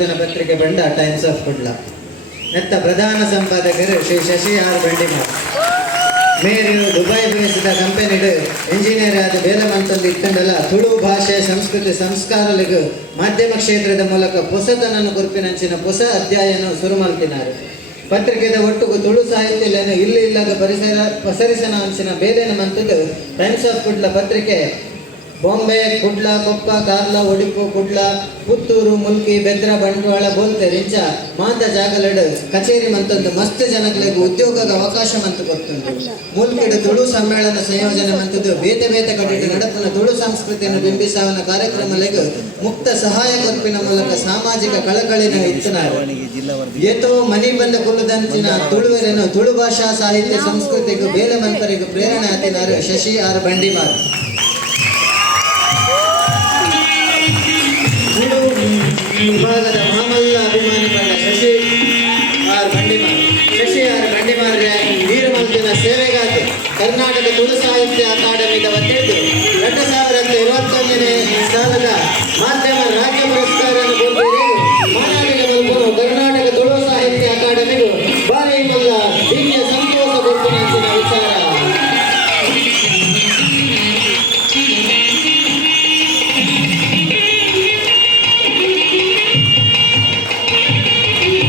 ಮಲ್ತನ ಪತ್ರಿಕೆ ಬಂಡ times of Kudla ನೆತ್ತ ಪ್ರಧಾನ ಸಂಪಾದಕರು ಶ್ರೀ ಶಶಿ ಆರ್ ಬಂಡಿಮಾರ್. ಮೇರು ದುಬೈ ಬೇಸಿದ ಕಂಪನಿಡು ಇಂಜಿನಿಯರ್ ಆದ ಬೇಲೆ ಮಂತಂದು ಇಟ್ಟಂಡಲ ತುಳು ಭಾಷೆ ಸಂಸ್ಕೃತಿ ಸಂಸ್ಕಾರಲಿಗೂ ಮಾಧ್ಯಮ ಕ್ಷೇತ್ರದ ಮೂಲಕ ಹೊಸತನನ್ನು ಗುರುಪಿನಂಚಿನ ಹೊಸ ಅಧ್ಯಾಯನ ಶುರು ಮಾಡ್ತಿದ್ದಾರೆ. ಪತ್ರಿಕೆದ ಒಟ್ಟುಗು ತುಳು ಸಾಹಿತ್ಯಲೇನು ಇಲ್ಲಿ ಇಲ್ಲದ ಪಸರಿಸನ ಅಂಚಿನ ಬೇಲೆನ ಮಂತದ್ದು ಟೈಮ್ಸ್ ಆಫ್ ಕುಡ್ಲ ಪತ್ರಿಕೆ ಬಾಂಬೆ, ಕುಡ್ಲ, ಕೊಪ್ಪ, ಕಾರ್ಲ, ಒಡಿಪು, ಕುಡ್ಲ, ಪುತ್ತೂರು, ಮುಲ್ಕಿ, ಬೆದ್ರ, ಬಂಟ್ವಾಳ, ಬೋಲ್ತೆ ರಿಂಚ ಮಾತ ಜಾಗಲಡು ಕಚೇರಿ ಮಂತೊಂದು ಮಸ್ತ್ ಜನಗಳಿಗೆ ಉದ್ಯೋಗದ ಅವಕಾಶ ಮಂತು ಕೊಡ್ತುಂಟು. ಮುಲ್ಕಿಡು ತುಳು ಸಮ್ಮೇಳನ ಸಂಯೋಜನೆ ಮಂತದ್ದು ಬೇತೆ ಬೇತೆ ಕಟ್ಟಿಟ್ಟು ನಡಪನ ತುಳು ಸಂಸ್ಕೃತಿಯನ್ನು ಬಿಂಬಿಸಾವನ ಕಾರ್ಯಕ್ರಮಲೆಗೂ ಮುಕ್ತ ಸಹಾಯ ಕೊರ್ಪಿನ ಮೂಲಕ ಸಾಮಾಜಿಕ ಕಳಕಳಿನ ಇತ್ತನಾರು. ಏತೋ ಮನಿ ಬಂದ ಕುಲದಂಚಿನ ತುಳುವರೆನು ತುಳು ಭಾಷಾ ಸಾಹಿತ್ಯ ಸಂಸ್ಕೃತಿಗೂ ಬೇಲೆ ಮಂತರಿಗೂ ಪ್ರೇರಣೆ ಆತಿನಾರು ಶಶಿ ಆರ್ ಬಂಡಿಮಾರ್. ವಿಭಾಗದ ಮಾಮಲ್ಲ ಅಭಿಮಾನಿ ಬಂದ ಶಶಿ ಆರ್ ಬಂಡಿಮಾರ್ಗೆ ವೀರಮಂತಿನ ಸೇವೆಗಾಗಿ ಕರ್ನಾಟಕ ತುಳು ಸಾಹಿತ್ಯ ಅಕಾಡೆಮಿದ ವತಿಯಿಂದ 2021ನೇ ಸಾಲದ ಮಾಧ್ಯಮ ರಾಜ್ಯ ಪುರಸ್ಕಾರವನ್ನು